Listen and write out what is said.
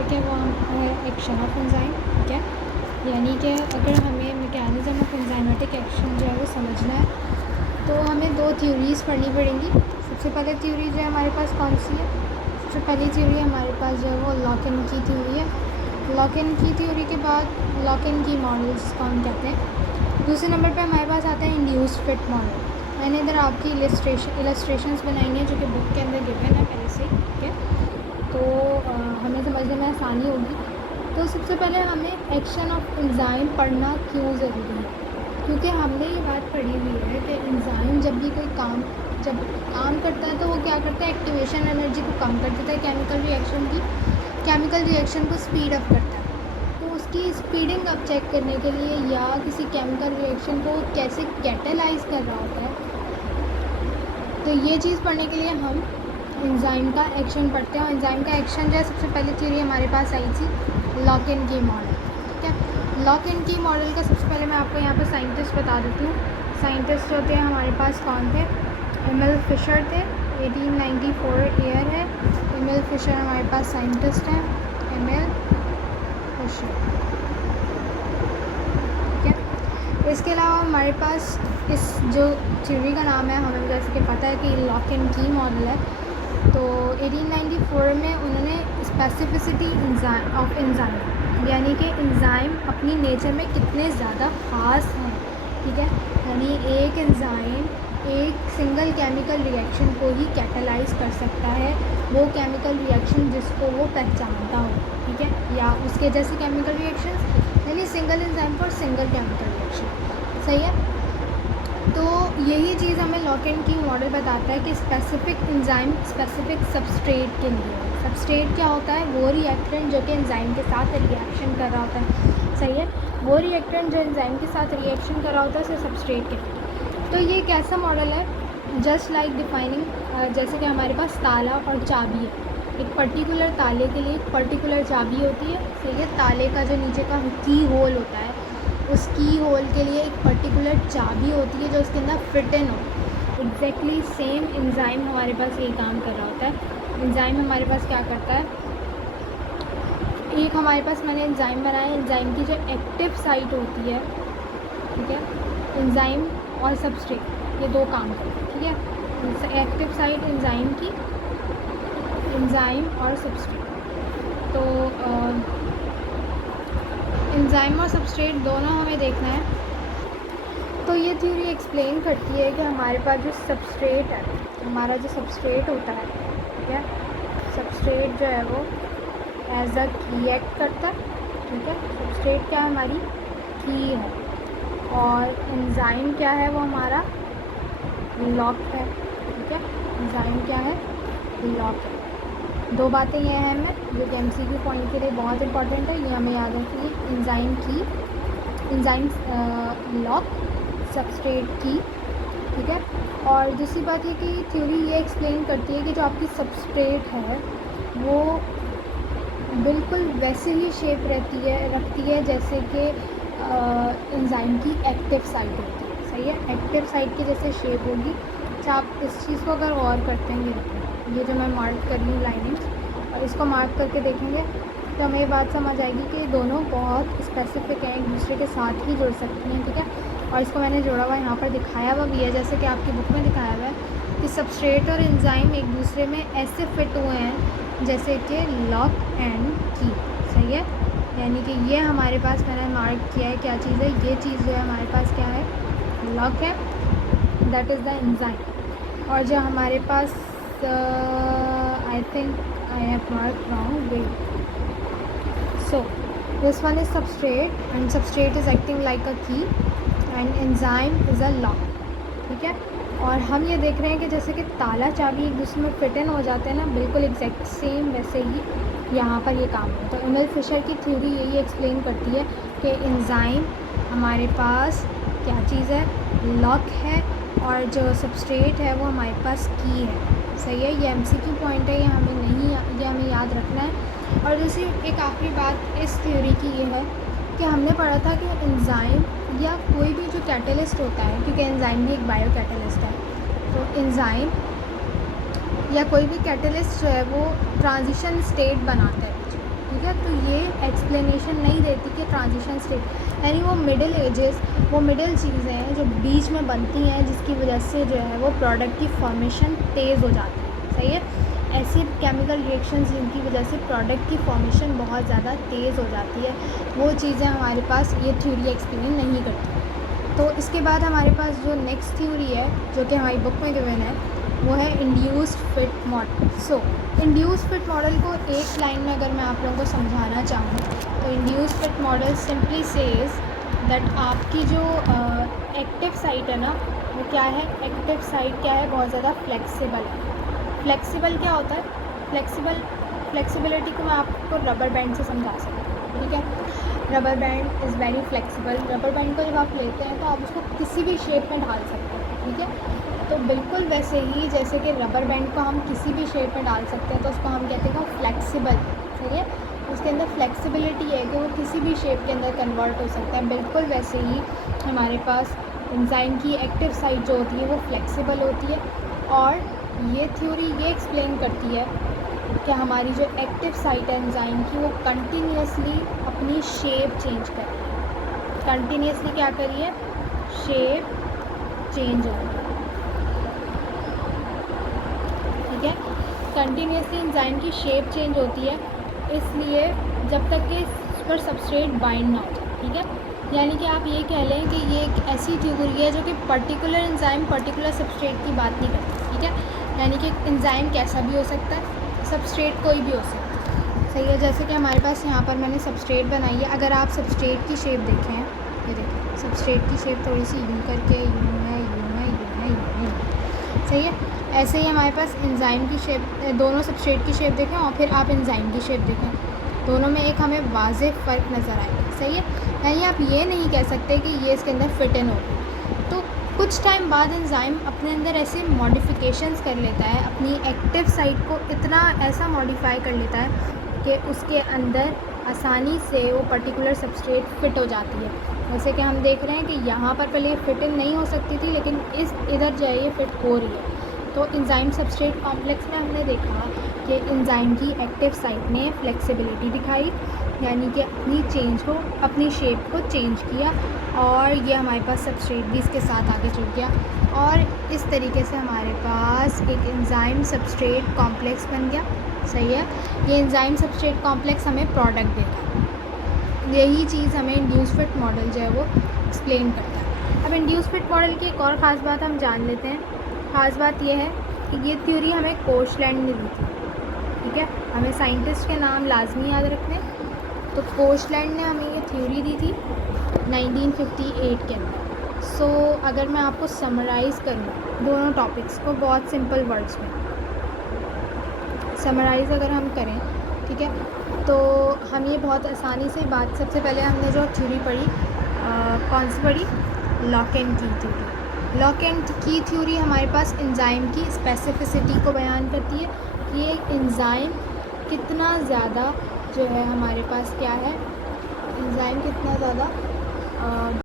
ठीक है, वो है एक्शन ऑफ एंजाइम। ठीक है, यानी कि अगर हमें मैकेनिज़्म ऑफ एंजाइमेटिक एक्शन जो है वो समझना है तो हमें दो थ्योरीज़ पढ़नी पड़ेंगी। सबसे पहले थ्योरी जो है हमारे पास कौन सी है? सबसे पहली थ्योरी हमारे पास जो है वो लॉक एंड की थ्योरी है। लॉक एंड की थ्योरी के बाद लॉक एंड की मॉडल्स को हम कहते हैं। दूसरे नंबर पे हमारे पास आता है इंड्यूस्ड फिट मॉडल। मैंने इधर आपकी इलस्ट्रेशंस बनाई हैं जो कि बुक के अंदर गिवन है पहले से। ठीक है, तो हमें समझने में आसानी होगी। तो सबसे पहले हमें एक्शन ऑफ एंजाइम पढ़ना क्यों ज़रूरी है? क्योंकि हमने ये बात पढ़ी हुई है कि एंजाइम जब भी कोई काम करता है तो वो क्या करता है, एक्टिवेशन एनर्जी को कम कर देता है, केमिकल रिएक्शन को स्पीड अप करता है। तो उसकी स्पीडिंग अप चेक करने के लिए या किसी केमिकल रिएक्शन को कैसे कैटेलाइज कर रहा होता है, तो ये चीज़ पढ़ने के लिए हम एंजाइम का एक्शन पढ़ते हैं। और एंजाइम का एक्शन जो है सबसे पहली थ्योरी हमारे पास आई थी लॉक एंड की मॉडल। ठीक है, लॉक एंड की मॉडल का सबसे पहले मैं आपको यहाँ पर साइंटिस्ट बता देती हूँ। साइंटिस्ट होते हैं हमारे पास कौन थे? एमएल फिशर थे, 1894 ईयर है। एमएल फिशर हमारे पास साइंटिस्ट हैं, एमएल फिशर। ठीक है, इसके अलावा हमारे पास इस जो थ्योरी का नाम है, हमें जैसे कि पता है कि लॉक एंड की मॉडल है। तो 1894 में उन्होंने स्पेसिफिसिटी ऑफ एंजाइम, यानी कि एंजाइम अपनी नेचर में कितने ज़्यादा ख़ास हैं। ठीक है, यानी एक एंजाइम एक सिंगल केमिकल रिएक्शन को ही कैटेलाइज कर सकता है, वो केमिकल रिएक्शन जिसको वो पहचानता हो। ठीक है, या उसके जैसे केमिकल रिएक्शंस, यानी single enzyme for single chemical reaction. सही है, तो यही चीज़ हमें लॉक एंड की मॉडल बताता है कि स्पेसिफिक एंजाइम स्पेसिफिक सबस्ट्रेट के लिए। सबस्ट्रेट क्या होता है? वो रिएक्टेंट जो कि एंजाइम के साथ रिएक्शन कर रहा होता है। सही है, वो रिएक्टेंट जो एंजाइम के साथ रिएक्शन कर रहा होता है उसे सबस्ट्रेट कहते हैं। तो ये कैसा मॉडल है? जस्ट लाइक डिफाइनिंग, जैसे कि हमारे पास ताला और चाबी है। एक पर्टिकुलर ताले के लिए एक पर्टिकुलर चाबी होती है। सही है, ताले का जो नीचे का की होल होता है उस की होल के लिए एक पर्टिकुलर चाबी होती है जो उसके अंदर फिट इन हो। एग्जैक्टली सेम एंजाइम हमारे पास यही काम कर रहा होता है। एंजाइम हमारे पास क्या करता है? एक हमारे पास मैंने एंजाइम बनाया, एंजाइम की जो एक्टिव साइट होती है, ठीक है, एंजाइम और सबस्ट्रेट ये दो काम करते हैं। ठीक है, एक्टिव साइट एंजाइम की, एंजाइम और सबस्ट्रेट। तो एंजाइम और सबस्ट्रेट दोनों हमें देखना है। तो ये थ्योरी एक्सप्लेन करती है कि हमारे पास जो सबस्ट्रेट है, हमारा जो सबस्ट्रेट होता है, ठीक है, सबस्ट्रेट जो है वो एज अ की एक्ट करता है। ठीक है, सबस्ट्रेट क्या है? हमारी की है। और एंजाइम क्या है? वो हमारा लॉक है। ठीक है, एंजाइम क्या है? लॉक है। दो बातें ये हैं हमें जो कि एमसीक्यू पॉइंट के लिए बहुत इंपॉर्टेंट है, ये हमें याद रखनी है। एंजाइम की, एंजाइम लॉक, सबस्ट्रेट की। ठीक है, और दूसरी बात ये कि थ्योरी ये एक्सप्लेन करती है कि जो आपकी सबस्ट्रेट है वो बिल्कुल वैसे ही शेप रखती है जैसे कि एंजाइम की एक्टिव साइट होती है। सही है, एक्टिव साइट की जैसे शेप होगी। अच्छा, आप इस चीज़ को अगर गौर करते हैं, ये जो मैं मार्क कर रही हूँ लाइनिंग्स, और इसको मार्क करके देखेंगे तो हमें ये बात समझ आएगी कि दोनों बहुत स्पेसिफिक हैं, एक दूसरे के साथ ही जुड़ सकती हैं। ठीक है, और इसको मैंने जोड़ा हुआ यहाँ पर दिखाया हुआ भी है, जैसे कि आपकी बुक में दिखाया हुआ है कि सबस्ट्रेट और एंजाइम एक दूसरे में ऐसे फिट हुए हैं जैसे कि लॉक एंड की। सही है, यानी कि ये हमारे पास मैंने मार्क किया है क्या चीज़ है, ये चीज़ जो है हमारे पास क्या है? लॉक है, दैट इज़ द एंजाइम। और जो हमारे पास I think I have marked wrong way. So this one is substrate and substrate is acting like a key and enzyme is a lock. ठीक है, और हम ये देख रहे हैं कि जैसे कि ताला चाबी एक दूसरे में फिट इन हो जाते हैं ना, बिल्कुल एग्जैक्ट सेम वैसे ही यहाँ पर ये काम है। तो एमएल फिशर की थ्योरी यही एक्सप्लेन करती है कि एंजाइम हमारे पास क्या चीज़ है? लॉक है, और जो सबस्ट्रेट है वो हमारे पास की है। सही है, ये एमसीक्यू पॉइंट है, ये हमें याद रखना है। और दूसरी एक आखिरी बात इस थ्योरी की ये है कि हमने पढ़ा था कि एंजाइम या कोई भी जो कैटलिस्ट होता है, क्योंकि एंजाइम भी एक बायो कैटलिस्ट है, तो एंजाइम या कोई भी कैटलिस्ट जो है वो ट्रांजिशन स्टेट बनाता है। ठीक है। तो ये एक्सप्लेनेशन नहीं देती कि ट्रांजिशन स्टेट यानी वो मिडिल एजेस, वो मिडिल चीज़ें हैं जो बीच में बनती हैं, जिसकी वजह से जो है वो प्रोडक्ट की फॉर्मेशन तेज़ हो जाती है। सही है। ऐसी केमिकल रिएक्शंस जिनकी वजह से प्रोडक्ट की फॉर्मेशन बहुत ज़्यादा तेज़ हो जाती है, वो चीज़ें हमारे पास ये थ्योरी एक्सप्लेन नहीं करती। तो इसके बाद हमारे पास जो नेक्स्ट थ्योरी है जो कि हमारी बुक में गिवन है, वो है induced fit model. So induced fit model को एक लाइन में अगर मैं आप लोगों को समझाना चाहूँ तो induced fit model simply says that आपकी जो एक्टिव साइट है ना, वो क्या है, एक्टिव साइट क्या है, बहुत ज़्यादा फ्लेक्सिबल है। फ्लेक्सिबल क्या होता है, फ्लेक्सिबिलिटी को मैं आपको रबर बैंड से समझा सकती हूँ। ठीक है। Rubber band is very flexible. Rubber band को जब आप लेते हैं तो आप उसको किसी भी शेप में ढाल सकते हैं। ठीक है। तो बिल्कुल वैसे ही जैसे कि रबर बैंड को हम किसी भी शेप में डाल सकते हैं, तो उसको हम कहते हैं वो फ्लेक्सिबल। सही है। उसके अंदर फ्लेक्सिबिलिटी है कि वो किसी भी शेप के अंदर कन्वर्ट हो सकता है। बिल्कुल वैसे ही हमारे पास एंजाइम की एक्टिव साइट जो होती है वो फ्लेक्सिबल होती है। और ये थ्योरी ये एक्सप्लेन करती है कि हमारी जो एक्टिव साइट है एंजाइम की, वो कंटिन्यूसली अपनी शेप चेंज कर रही है। कंटिन्यूसली क्या कर रही है, शेप चेंज हो रही है। ठीक है। कंटिन्यूसली एंजाइम की शेप चेंज होती है, इसलिए जब तक कि इस पर सबस्ट्रेट बाइंड ना हो जाए। ठीक है। यानी कि आप ये कह लें कि ये एक ऐसी थ्योरी है जो कि पर्टिकुलर एंजाइम पर्टिकुलर सबस्ट्रेट की बात नहीं करती। ठीक है। यानी कि एंजाइम कैसा भी हो सकता है, सबस्ट्रेट कोई भी हो सकता है। सही है। जैसे कि हमारे पास यहाँ पर मैंने सबस्ट्रेट बनाई है। अगर आप सबस्ट्रेट की शेप देखें, ये देखें सबस्ट्रेट की शेप थोड़ी सी यूँ करके, यूँ है, यूँ है, यूँ है, यूँ है। सही है। ऐसे ही हमारे पास एंजाइम की शेप, दोनों सबस्ट्रेट की शेप देखें और फिर आप एंजाइम की शेप देखें, दोनों में एक हमें वाज़ेह फ़र्क नज़र आएगा। सही है। यानी आप ये नहीं कह सकते कि ये इसके अंदर फिट इन होगी। तो कुछ टाइम बाद एंजाइम अपने अंदर ऐसे मॉडिफिकेशंस कर लेता है, अपनी एक्टिव साइट को इतना ऐसा मॉडिफाई कर लेता है कि उसके अंदर आसानी से वो पर्टिकुलर सबस्ट्रेट फिट हो जाती है। जैसे कि हम देख रहे हैं कि यहाँ पर पहले फिट इन नहीं हो सकती थी, लेकिन इस इधर जो है ये फिट हो रही है। तो एंजाइम सबस्ट्रेट कॉम्प्लेक्स में हमने देखा कि एंजाइम की एक्टिव साइट ने फ्लेक्सिबिलिटी दिखाई, यानी कि अपनी शेप को चेंज किया, और ये हमारे पास सबस्ट्रेट भी इसके साथ आगे जुड़ गया, और इस तरीके से हमारे पास एक एंजाइम सबस्ट्रेट कॉम्प्लेक्स बन गया। सही है। ये एंजाइम सबस्ट्रेट कॉम्प्लेक्स हमें प्रोडक्ट देता है। यही चीज़ हमें इंड्यूस्ड फिट मॉडल जो है वो एक्सप्लेन करता है। अब इंड्यूस्ड फिट मॉडल की एक और ख़ास बात हम जान लेते हैं। ख़ास बात यह है कि ये थ्योरी हमें कोशलैंड ने दी थी। ठीक है। हमें साइंटिस्ट के नाम लाजमी याद रखने। तो कोशलैंड ने हमें ये थ्योरी दी थी 1958 के अंदर। सो अगर मैं आपको समराइज़ करूँ दोनों टॉपिक्स को बहुत सिंपल वर्ड्स में समराइज़ अगर हम करें, ठीक है, तो हम ये बहुत आसानी से बात, सबसे पहले हमने जो थ्योरी पढ़ी, कौन सी पढ़ी, लॉक एंड की थ्योरी। लॉक एंड की थ्योरी हमारे पास एंजाइम की स्पेसिफिसिटी को बयान करती है कि ये एंजाइम कितना ज़्यादा जो है हमारे पास क्या है, एंजाइम कितना ज़्यादा